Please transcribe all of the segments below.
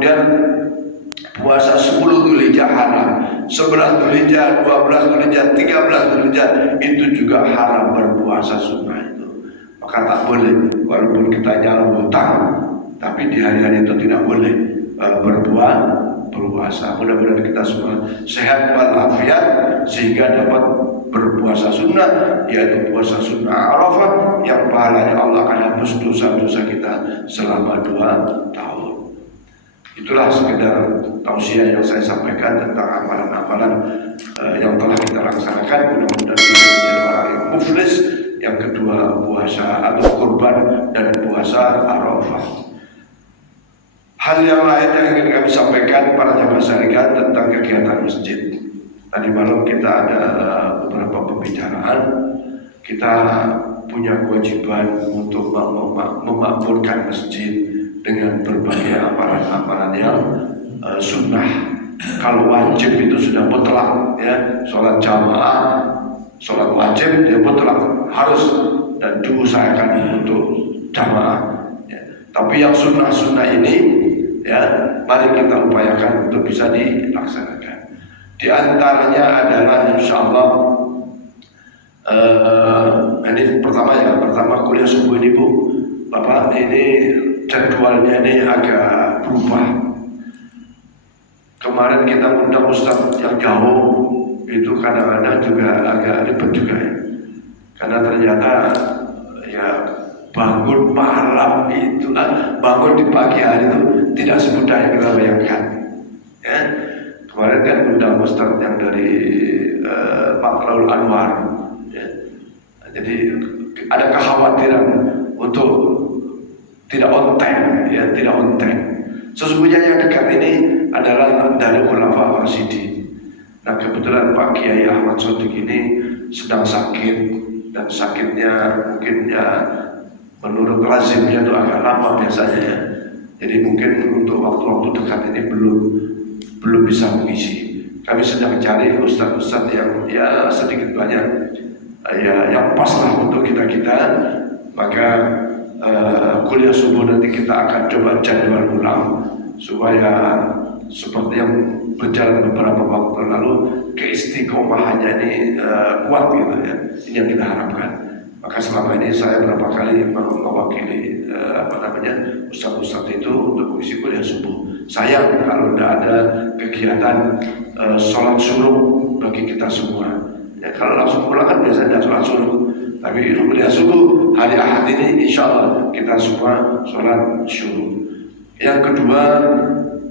Kemudian puasa 10 Dzulhijjah haram, 11 Dzulhijjah, 12 Dzulhijjah, 13 Dzulhijjah itu juga haram berpuasa sunnah itu. Maka tak boleh, walaupun kita jalan hutang, tapi di hari-hari itu tidak boleh berpuasa. Mudah-mudahan kita semua sehat walafiat sehingga dapat berpuasa sunnah, yaitu puasa sunnah Arafah yang pahalanya Allah akan hapus dosa-dosa kita selama 2 tahun. Itulah sekedar tausiah yang saya sampaikan tentang amalan-amalan yang telah kita laksanakan. Mudah-mudahan kita menjadi orang yang muflis. Yang kedua, puasa atau kurban dan puasa Arafah. Hal yang lain yang ingin kami sampaikan para jamaah syarikat tentang kegiatan masjid. Tadi malam kita ada beberapa pembicaraan. Kita punya kewajiban untuk memakmurkan masjid dengan berbagai amalan-amalan yang sunnah. Kalau wajib itu sudah mutlak, ya, sholat jamaah, sholat wajib dia mutlak harus dan diusahakan untuk jamaah. Ya. Tapi yang sunnah-sunnah ini, ya, mari kita upayakan untuk bisa dilaksanakan. Di antaranya adalah insya Allah ini pertama kuliah subuh ini Bu, Bapak, ini jadwalnya ini agak berubah. Kemarin kita undang Ustaz yang jauh, itu kadang-kadang juga agak ribet juga ya. Karena ternyata ya bangun malam itu, bangun di pagi hari itu tidak semudah yang kita bayangkan. Ya. Kemarin kan undang Ustaz yang dari Matlul Anwar. Ya. Jadi ada kekhawatiran untuk tidak on time, ya, tidak on time. Sesungguhnya yang dekat ini adalah dari Khulafaur Rasyidin. Nah kebetulan Pak Kiai Ahmad Shodiq ini sedang sakit dan sakitnya mungkin ya menurut lazimnya itu agak lama biasanya ya. Jadi mungkin untuk waktu-waktu dekat ini belum bisa mengisi. Kami sedang cari ustaz-ustaz yang ya sedikit banyak ya yang pas lah untuk kita. Maka kuliah subuh nanti kita akan coba jadwal ulang supaya seperti yang berjalan beberapa waktu lalu keistiqomahannya ini kuat gitu ya. Ini yang kita harapkan. Maka selama ini saya berapa kali mewakili ustaz-ustaz itu untuk mengisi kuliah subuh. Sayang kalau tidak ada kegiatan sholat suruh bagi kita semua. Ya, kalau langsung pulang kan biasanya sholat suruh. Tapi kuliah subuh hari Ahad ini insya Allah kita semua sholat suruh. Yang kedua,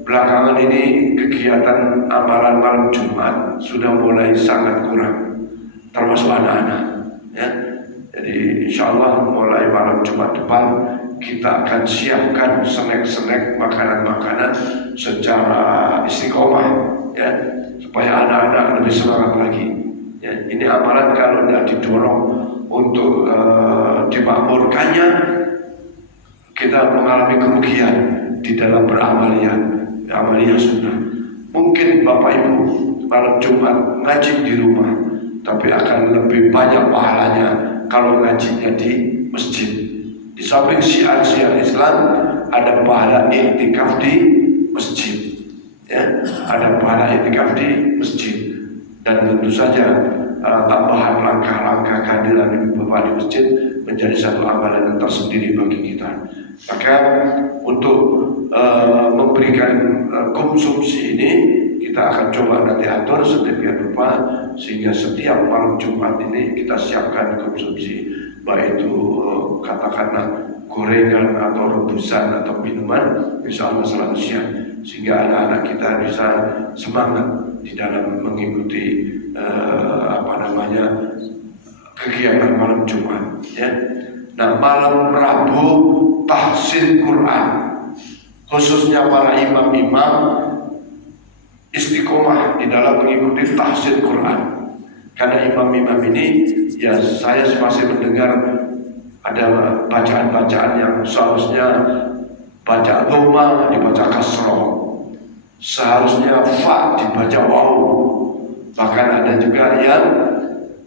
belakangan ini kegiatan amalan malam Jumat sudah mulai sangat kurang, termasuk anak-anak. Ya. Jadi insya Allah mulai malam Jumat depan kita akan siapkan snack-snack, makanan-makanan secara istiqomah, ya, supaya anak-anak lebih semangat lagi. Ya, ini amalan kalau tidak didorong untuk dimakmurkannya, kita mengalami kerugian di dalam amaliyah sunnah. Mungkin Bapak Ibu malam Jumat ngaji di rumah, tapi akan lebih banyak pahalanya kalau ngajinya di masjid. Di samping syiar-syiar Islam ada pahala iktikaf di masjid, ya, ada pahala iktikaf di masjid. Dan tentu saja tambahan langkah-langkah kehadiran ibu bapak di masjid menjadi satu amalan yang tersendiri bagi kita. Maka untuk memberikan konsumsi ini kita akan coba nanti atur sedemikian rupa sehingga setiap malam Jumat ini kita siapkan konsumsi, baik itu katakanlah gorengan atau rebusan atau minuman, insya Allah selalu siap sehingga anak-anak kita bisa semangat di dalam mengikuti kegiatan malam Jumat. Ya. Nah malam Rabu tahsin Quran, khususnya para imam-imam istiqomah di dalam mengikuti tahsin Quran. Karena imam-imam ini, ya saya masih mendengar ada bacaan-bacaan yang seharusnya baca dhamma dibaca kasroh, seharusnya fa dibaca waw, bahkan ada juga yang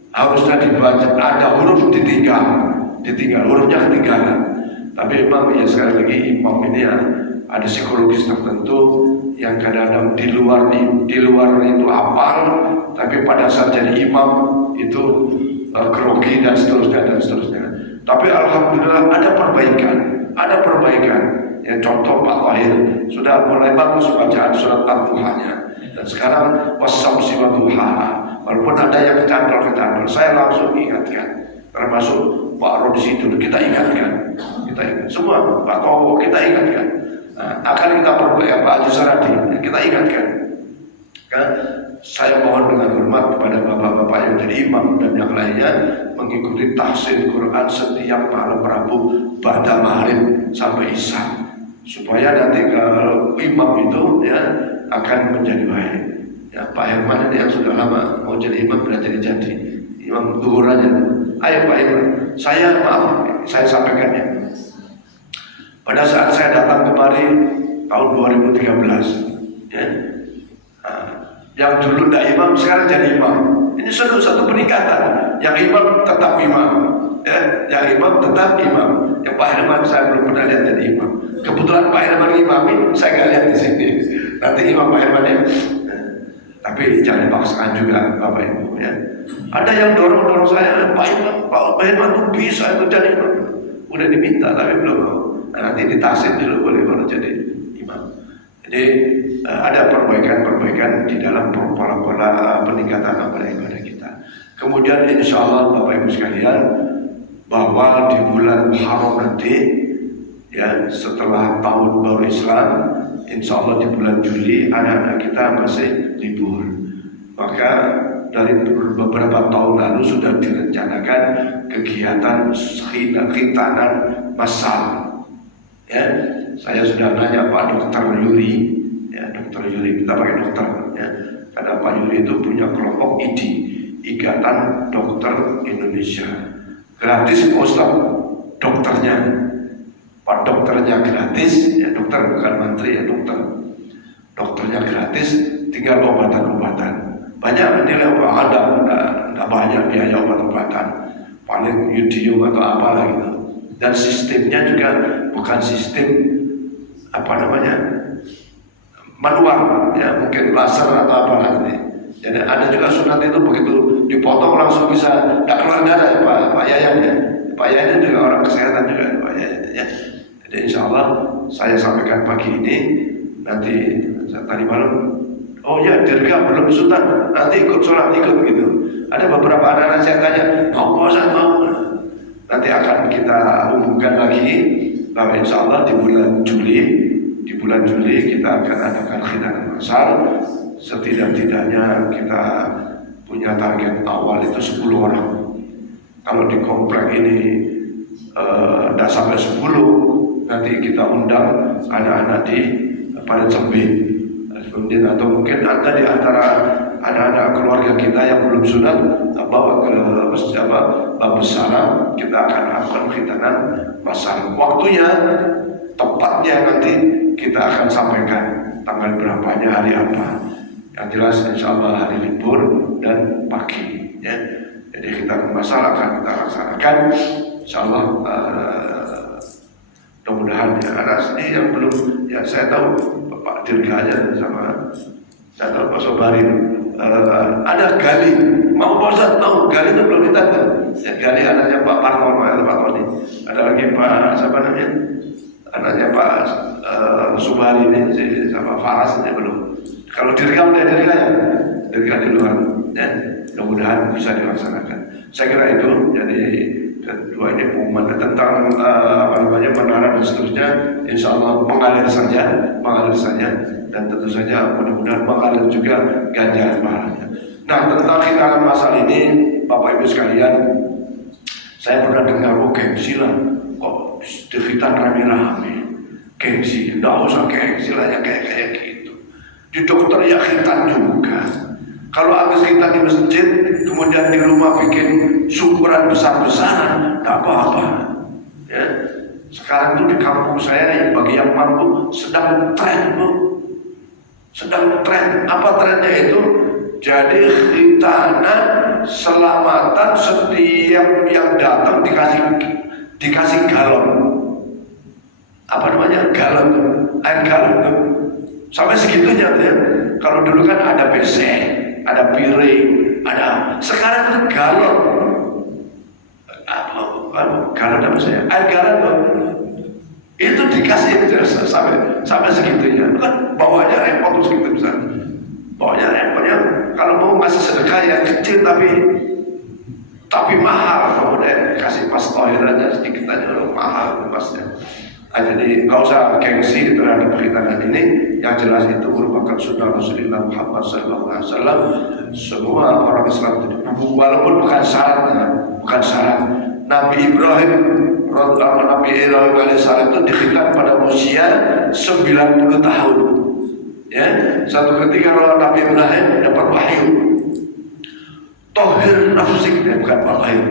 harusnya dibaca ada huruf ditinggal hurufnya ketinggalan. Tapi memang ya sekali lagi imam ini ya ada psikologis tertentu yang kadang-kadang di luar itu hafal, tapi pada saat jadi imam itu grogi dan seterusnya. Tapi alhamdulillah ada perbaikan. Ya, contoh Pak Wahir sudah mulai bagus bacaan surat Al-Duhanya, dan sekarang wasyamsi wa duhaha. Walaupun ada yang kecandol, saya langsung ingatkan, termasuk Pak Rodisi dulu kita ingatkan semua, Pak Towo kita ingatkan. Akan kita perbaiki, Pak Haji Saradi kita ingatkan. Kan saya mohon dengan hormat kepada bapak-bapak yang jadi imam dan yang lainnya mengikuti tahsin Quran setiap malam Rabu pada maghrib sampai isya, supaya nanti kalau imam itu ya akan menjadi baik. Ya, Pak Herman ini yang sudah lama mau jadi imam sudah jadi imam zuhur aja. Ayo Pak Herman, saya sampaikan ya. Pada saat saya datang kemari tahun 2013, ya, yang dulu tidak imam sekarang jadi imam. Ini satu peningkatan. Yang imam tetap imam, ya, yang imam tetap imam. Yang Pak Herman saya belum pernah lihat jadi imam. Kebetulan Pak Herman imami, saya nggak lihat di sini. Nanti imam Pak Herman ya. Tapi jangan dipaksakan juga Bapak Ibu ya. Ada yang dorong saya, Pak Herman tuh bisa itu jadi imam. Udah diminta tapi belum mau. Nah, nanti ditasin dulu boleh baru jadi imam. Jadi ada perbaikan di dalam pola peningkatan amal ibadah kita. Kemudian insya Allah Bapak Ibu sekalian, bahwa di bulan Muharram nanti ya setelah tahun baru Islam, insya Allah di bulan Juli anak-anak kita masih libur. Maka dari beberapa tahun lalu sudah direncanakan kegiatan khitanan massal. Ya, saya sudah nanya Pak Dokter Yuri, ya Dokter Yuri, kita pakai dokter, ya, karena Pak Yuri itu punya kelompok IDI, Ikatan Dokter Indonesia, gratis Pak Ustaz, dokternya, Pak dokternya gratis, ya dokter bukan menteri ya dokternya gratis, tinggal obatan-obatan, banyak nilai obat, ada banyak biaya obat-obatan, paling yudium atau apalah gitu. Dan sistemnya juga bukan sistem manual, ya mungkin laser atau apa nanti. Jadi ada juga sunat itu begitu dipotong langsung bisa tak keluar darah ya Pak Yayan ya. Pak Yayan juga orang kesehatan juga Pak Yayan ya. Jadi insya Allah saya sampaikan pagi ini, nanti tadi malam, oh ya dirgam belum sunat, nanti ikut sholat ikut gitu. Ada beberapa anak-anak saya tanya, mau puasa mau. Nanti akan kita umumkan lagi bahwa insya Allah di bulan Juli kita akan adakan khitanan massal. Setidak-tidaknya kita punya target awal itu 10 orang. Kalau di komplek ini tidak sampai 10, nanti kita undang anak-anak di Parit Sembi. Atau mungkin ada di antara anak-anak keluarga kita yang belum sunat, bawa ke Babus Salam, kita akan lakukan khitanan massal. Waktunya, tepatnya nanti kita akan sampaikan tanggal berapanya, hari apa. Yang jelas insya Allah hari libur dan pagi ya. Jadi khitanan massal akan kita laksanakan insya Allah. Mudah-mudahan ya, anak sini yang belum, ya saya tahu Pak Dirga aja sama saya tahu Pak Sobari ada Gali, mau Ustaz tahu Gali itu belum ditanda. Ya, Gali anaknya Pak Parmon atau Pak Tony. Ada lagi Pak siapa namanya, anaknya Pak Subari ini sama Faras ini belum. Kalau Dirga udah Dirga di luar ya, mudah-mudahan bisa dilaksanakan. Saya kira itu. Jadi kedua ini pengumuman tentang menara dan seterusnya, insya Allah mengalir saja, dan tentu saja mudah-mudahan mengalir juga ganjaran pahalanya. Nah, tentang khitanan massal ini Bapak Ibu sekalian, saya pernah dengar gengsi lah, kok di khitan rame-rame, gengsi, tidak usah gengsi lah ya kayak gitu. Di dokter ya khitan juga. Kalau habis kita di masjid, kemudian di rumah bikin syukuran besar-besaran, tak apa-apa. Ya. Sekarang itu di kampung saya, bagi yang mampu, sedang tren, Bu. Sedang tren. Apa trennya itu? Jadi khitanan selamatan, setiap yang datang dikasih galon. apa namanya, galon, air galon tuh. Sampai segitunya tuh ya. Kalau dulu kan ada WC, ada piring, ada, sekarang tuh galon. Galon apa saya? Air galon tuh. Itu dikasih sampai segitunya. Kan bawanya repot tuh segitu besar. Bawanya repotnya kalau mau ngasih sedekah yang kecil tapi mahal. Kemudian kasih pas tohir aja sedikit aja udah mahal pasnya. Nah, jadi nggak usah gengsi terhadap hidangan ini. Yang jelas itu merupakan sunnah Rasulullah Muhammad SAW. Semua orang Islam itu, walaupun bukan syarat. Nabi Ibrahim alaihissalam itu dikhitan pada usia 90 tahun. Ya, satu ketika kalau Nabi Ibrahim dapat wahyu, tohir nafsik, bukan wahyu,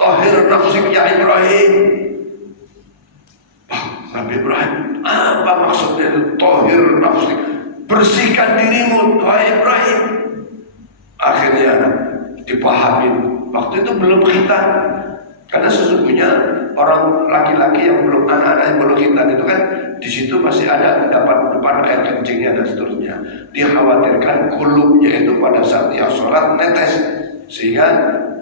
tohir nafsik ya Ibrahim. Nabi Ibrahim, apa maksudnya itu tohir nafsik? Bersihkan dirimu, wahai Ibrahim. Akhirnya dipahami. Waktu itu belum khitan. Karena sesungguhnya orang laki-laki yang belum, anak-anak yang belum khitan itu kan di situ masih ada depan air kencingnya dan seterusnya. Dikhawatirkan kulubnya itu pada saat dia sholat netes sehingga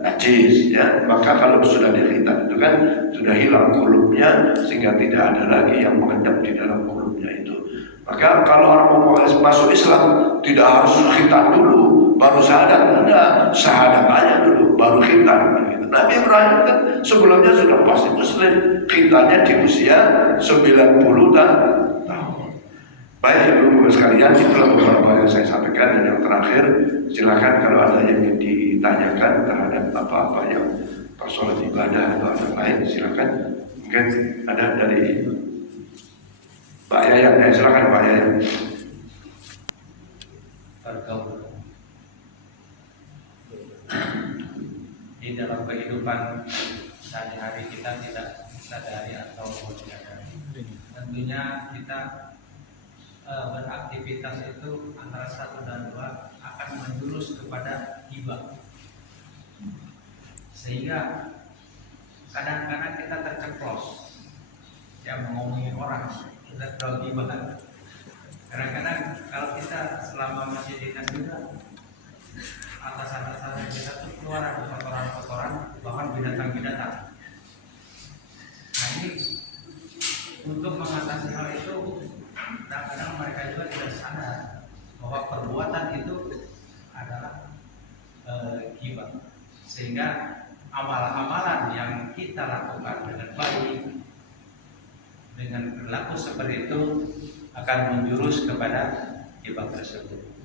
najis, ya. Maka kalau sudah dikhitan itu kan sudah hilang kulubnya sehingga tidak ada lagi yang mengendap di dalam kulubnya itu. Maka kalau orang mau masuk Islam tidak harus khitan dulu baru syahadat, enggak, syahadat aja dulu baru khitan. Nabi Ibrahim kan sebelumnya sudah pasti muslim, khitannya di usia 90 tahun. Baik ibu-ibu sekalian, itulah beberapa yang saya sampaikan. Dan yang terakhir, silakan kalau ada yang ingin ditanyakan terhadap apa-apa yang persoalan ibadah atau ada lain, silakan. Mungkin ada dari Pak Yayan, silakan Pak Yayan. Di dalam kehidupan sehari-hari kita tidak sadari atau menyadari, tentunya kita beraktivitas itu antara 1 dan 2 akan menjurus kepada hibah, sehingga kadang-kadang kita terceplos yang mengomongin orang, kita terlalu hibah. Kadang-kadang kalau kita selama masih dinas juga, atasan-atasan kita tuh keluar ada kotoran-kotoran, bahkan binatang-binatang. Nah ini untuk mengatasi hal itu, kadang-kadang mereka juga tidak sadar bahwa perbuatan itu adalah ghibah, sehingga amalan-amalan yang kita lakukan dengan baik, dengan berlaku seperti itu akan menjurus kepada ghibah tersebut.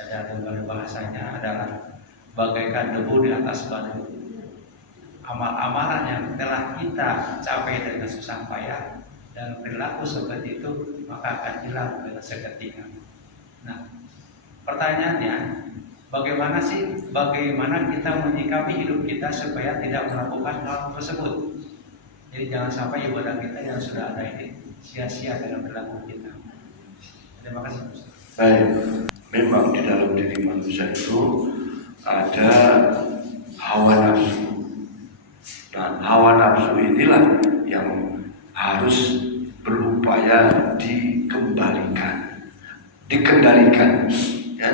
Ada bahasanya adalah bagaikan debu di atas batu. Amal-amalan yang telah kita capai dengan susah payah dan perilaku seperti itu maka akan hilang dengan seketika. Nah, pertanyaannya, bagaimana kita menyikapi hidup kita supaya tidak melakukan hal tersebut? Jadi jangan sampai ibadah kita yang sudah ada ini sia-sia dengan perilaku kita. Terima kasih. Baik. Memang di dalam diri manusia itu ada hawa nafsu. Dan hawa nafsu inilah yang harus berupaya dikendalikan. Ya.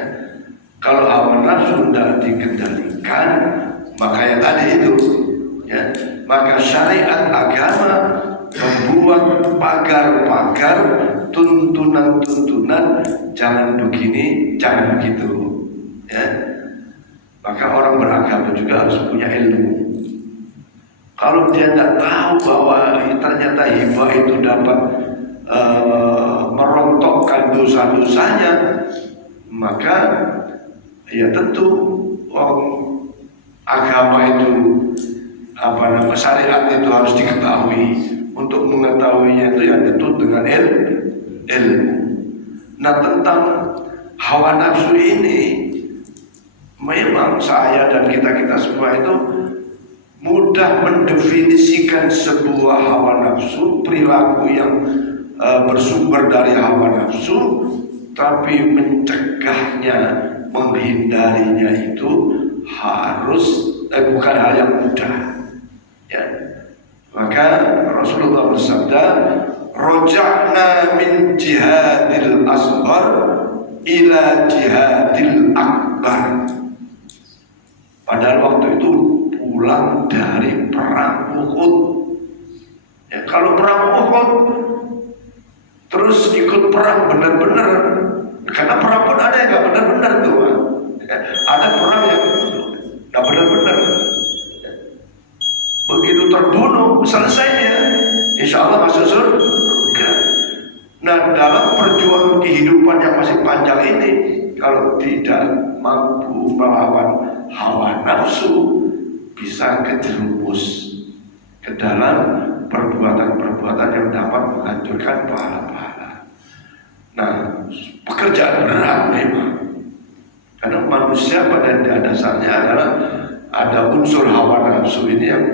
Kalau hawa nafsu tidak dikendalikan, maka yang ada itu, ya, maka syariat agama membuat pagar-pagar, tuntunan-tuntunan, jangan begini, jangan begitu, ya. Maka orang beragama juga harus punya ilmu. Kalau dia tidak tahu bahwa ternyata hibah itu dapat merontokkan dosa-dosanya, maka ya tentu agama itu, syariat itu harus diketahui. Untuk mengetahuinya itu yang tentu dengan ilmu. Nah, tentang hawa nafsu ini, memang saya dan kita semua itu mudah mendefinisikan sebuah hawa nafsu, perilaku yang bersumber dari hawa nafsu, tapi mencegahnya, menghindarinya itu harus bukan hal yang mudah, ya. Maka Rasulullah bersabda, roja'na min jihadil asghar ila jihadil akbar. Padahal waktu itu pulang dari perang Uhud. Ya, kalau perang Uhud terus ikut perang benar-benar, karena perang pun ada yang nggak benar-benar tuh. Ya, ada perang yang nggak benar-benar. Ya. Begitu terbunuh selesainya, insya Allah masuk surga. Nah, dalam perjuangan kehidupan yang masih panjang ini, kalau tidak mampu melawan hawa nafsu, bisa kejerumus ke dalam perbuatan-perbuatan yang dapat menghancurkan pahala-pahala. Nah, pekerjaan berat memang, karena manusia pada dasarnya adalah ada unsur hawa nafsu ini yang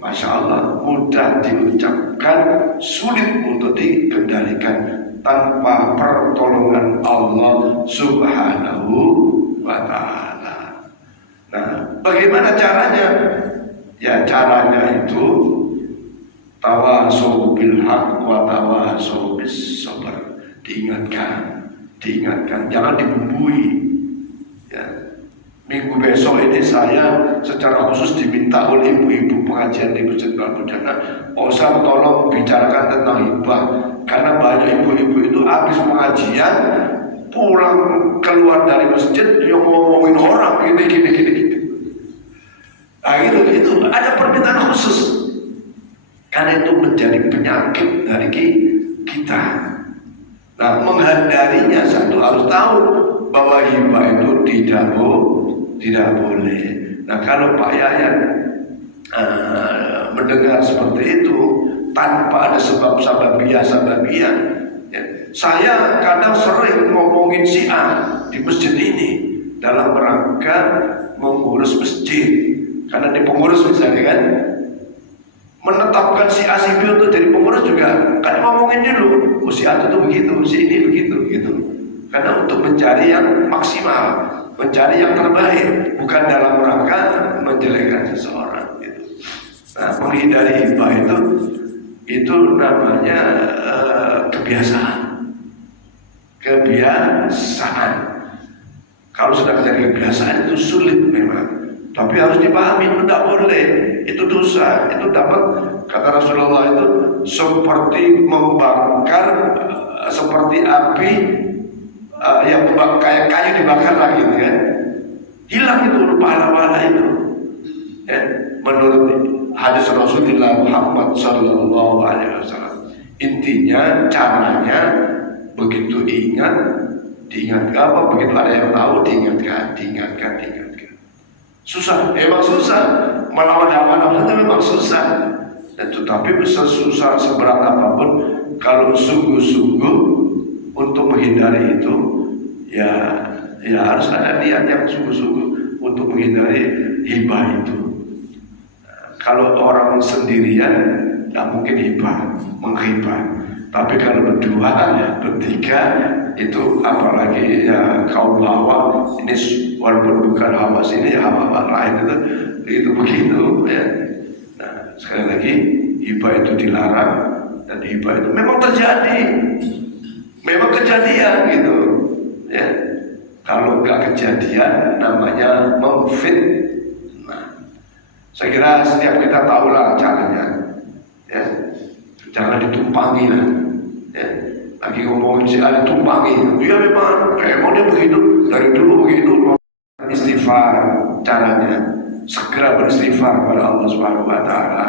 Masya Allah mudah diucapkan, sulit untuk dikendalikan tanpa pertolongan Allah Subhanahu wa Ta'ala. Nah, bagaimana caranya? Ya, caranya itu tawasau bil haq wa tawasau bis sabr. Diingatkan, jangan dibumbui. Ya. Minggu besok ini saya secara khusus diminta oleh ibu-ibu pengajian di Masjid Al-Mudana, Ustaz tolong bicarakan tentang hibah, karena banyak ibu-ibu itu habis pengajian pulang keluar dari masjid dia ngomongin orang gini. Nah, itu ada permintaan khusus, karena itu menjadi penyakit dari kita. Nah, menghindarinya satu harus tahu bahwa hibah itu tidak boleh. Nah, kalau Pak Yayan mendengar seperti itu tanpa ada sebab sababiyah, ya, saya kadang sering ngomongin si A di masjid ini dalam rangka mengurus masjid, karena di pengurus misalnya kan menetapkan si A si B untuk jadi pengurus juga kan ngomongin dulu, si A itu begitu, si ini begitu gitu, karena untuk mencari yang maksimal, mencari yang terbaik, bukan dalam rangka menjelekkan seseorang gitu. Nah, menghindari hibah itu namanya kebiasaan. Kalau sudah menjadi kebiasaan itu sulit memang, tapi harus dipahami itu tidak boleh, itu dosa. Itu dapat, kata Rasulullah itu seperti membakar, seperti api yang kayak kayu dibakar lagi, kan? Hilang itu pahala-pahala itu. Ya, menurut hadis Rasulullah Muhammad Sallallahu Alaihi Wasallam. Intinya caranya begitu diingatkan apa, begitu ada yang tahu diingatkan. Susah, memang susah. Melawan hawa nafsu itu memang susah. Dan tetapi sesusah seberat apapun, kalau sungguh-sungguh untuk menghindari itu, ya harus ada niat yang sungguh-sungguh untuk menghindari hibah itu. Kalau orang sendirian tidak mungkin menghibah. Tapi kalau berdua, bertiga, itu apalagi ya kaum hawa ini, walaupun bukan hawa sini, hawa lain itu begitu ya. Nah, sekali lagi hibah itu dilarang, dan hibah itu memang terjadi, memang kejadian gitu ya. Kalau nggak kejadian namanya memfitnah. Saya kira setiap kita tahulah caranya, ya, jangan ditumpangi lah, ya. Lagi ngomongin si A ditumpangi, ya memang dia begitu, dari dulu begitu. Istighfar caranya, segera beristighfar kepada Allah Subhanahu Wa Taala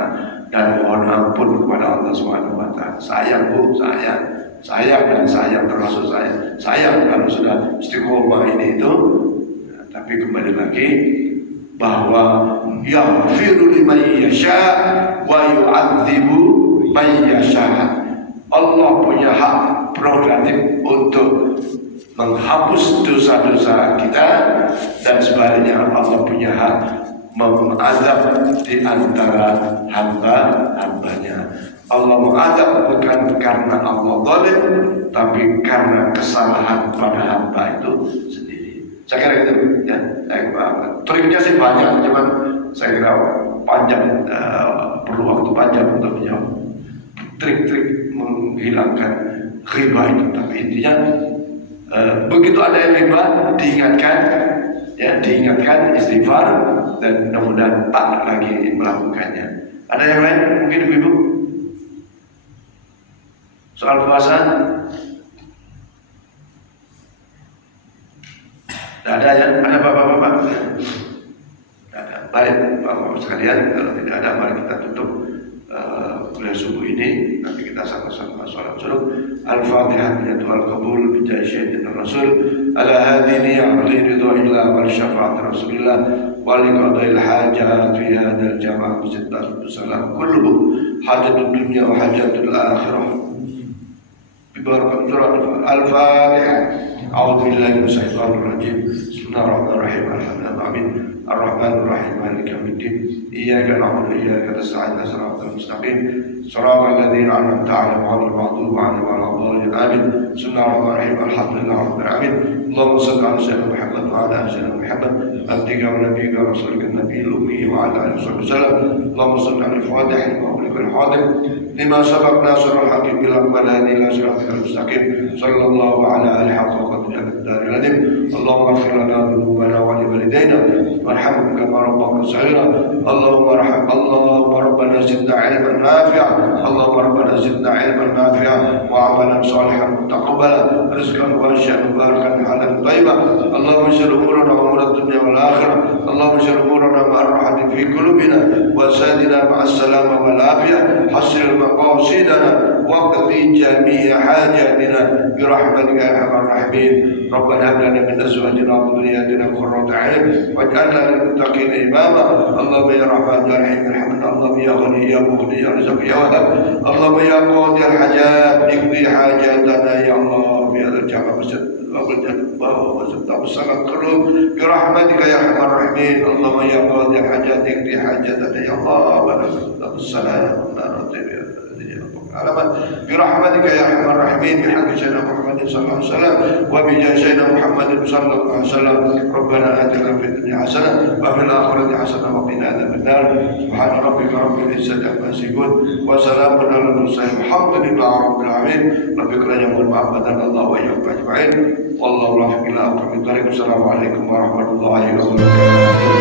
dan mohon ampun kepada Allah Subhanahu Wa Taala. Sayang Bu, sayang termasuk sayang kalau sudah istiqomah ini itu. Nah, tapi kembali lagi bahwa yaghfiru liman yasha wa yu'adzibu man yasha. Allah punya hak prerogatif untuk menghapus dosa-dosa kita, dan sebaliknya Allah punya hak mengadab di antara hamba-hambanya. Allah mengadab bukan karena Allah zalim, tapi karena kesalahan pada hamba itu sendiri. Saya kira itu ya, triknya sih banyak, cuman saya kira panjang, perlu waktu panjang untuk menjawab trik-trik menghilangkan riba itu. Tapi intinya begitu ada yang riba diingatkan, ya, diingatkan, istighfar, dan mudah-mudahan tak lagi melakukannya. Ada yang lain mungkin ibu? Soal puasa? Tidak ada ya? Ada bapak-bapak? Tidak ada. Baik, bapak-bapak sekalian, kalau tidak ada mari kita tutup kuliah subuh ini. Nanti kita sama-sama sholat suruh. Al-Fatihah ya Tuhan kabul bijai syaitun Rasul ala hadini a'li ridha illa wal syafa'at Rasulillah wa liqada'il hajat fi hadal jamaah bisittas salam kulluhu hajatul dunya wa hajatul akhirah bibarakat surat Al-Fatihah. A'udzu billahi minasyaitonir rajim. Bismillahirrahmanirrahim. Alhamdulillah. الرحمن الرحيم مالك يوم الدين إياك نعبد وإياك نستعين صراط المستقيم صراط الذين أنعمت عليهم غير المغضوب عليهم ولا الضالين آمين. بسم الله الرحمن الرحيم الحمد لله رب العالمين. اللهم صل على سيدنا محمد وعلى آل سيدنا محمد عبدك ونبيك ورسولك النبي الأمي وعلى آله وصحبه وسلم. اللهم صل على الفاتح وأغلق الحاضر لما سبق ناصر الحق بالحق والهادي إلى صراطك المستقيم صلى الله على آله حق وقدره الدار العظيم. اللهم اغفر لنا ذنوبنا ولوالدينا وارحمهم كما ربنا صغيرا. اللهم ربنا زدنا علما نافعا. اللهم ربنا زدنا علما نافعا وعملا صالحا متقبلا رزقا واسعا مباركا حالا طيبا. اللهم اشر امورنا وامور الدنيا والاخره. اللهم اشر امورنا مع الراحه في قلوبنا وزادنا مع السلامه والعافيه. حسن مقاصدنا واقضي جميع حاجاتنا برحمتك يا ارحم الراحمين. ربنا هب لنا من ازواجنا وذرياتنا قرة اعين واجعلنا للمتقين اماما. اللهم يا رحمن يا رحيم ارحمنا. اللهم يا غني يا مغني يا رزق يا وهاب. اللهم يا قاضي الحاجات اقضي حاجاتنا يا الله في هذا الجامع وسلم كلهم برحمتك يا ارحم الراحمين. اللهم يا قاضي الحاجات اقضي حاجاتنا يا الله ونسألك السلام برحمتك يا ارحم الراحمين بحق سيدنا محمد صلى الله عليه وسلم وبجاه سيدنا محمد صلى الله عليه وسلم. ربنا آتنا في الدنيا حسنه وفي الاخره حسنه وقنا عذاب النار. سبحان ربك رب العزه عما يصفون وسلام على المرسلين الحمد لله رب العالمين. ربك لا يمر معبدا الله واياكم اجمعين. والله موفق الى اقرب الطريق. السلام عليكم ورحمه الله وبركاته.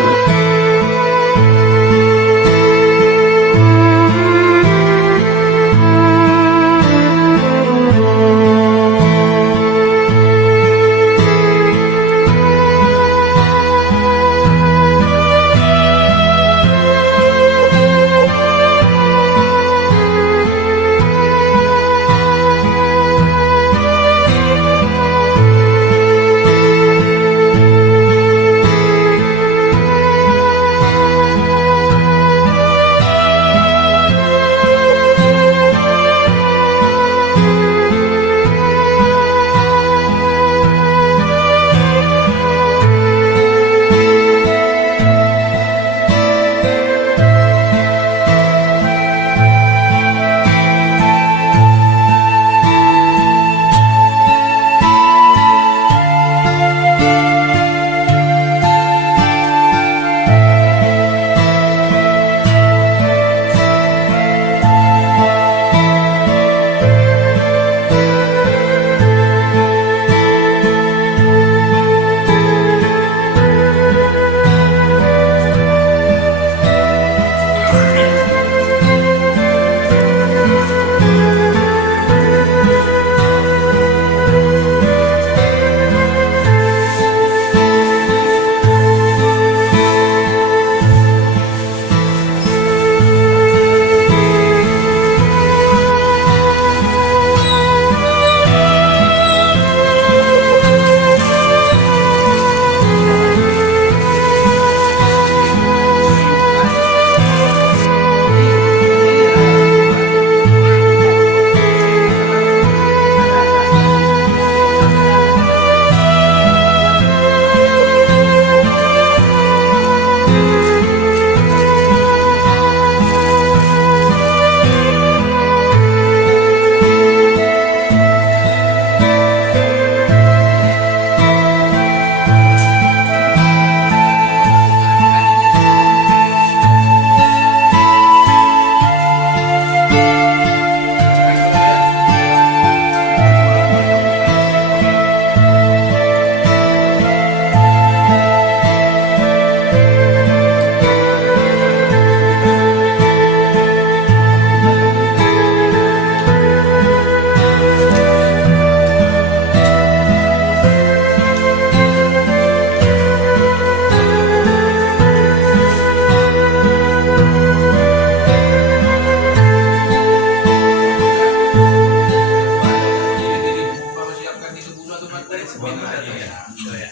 sebuah keharusan ya.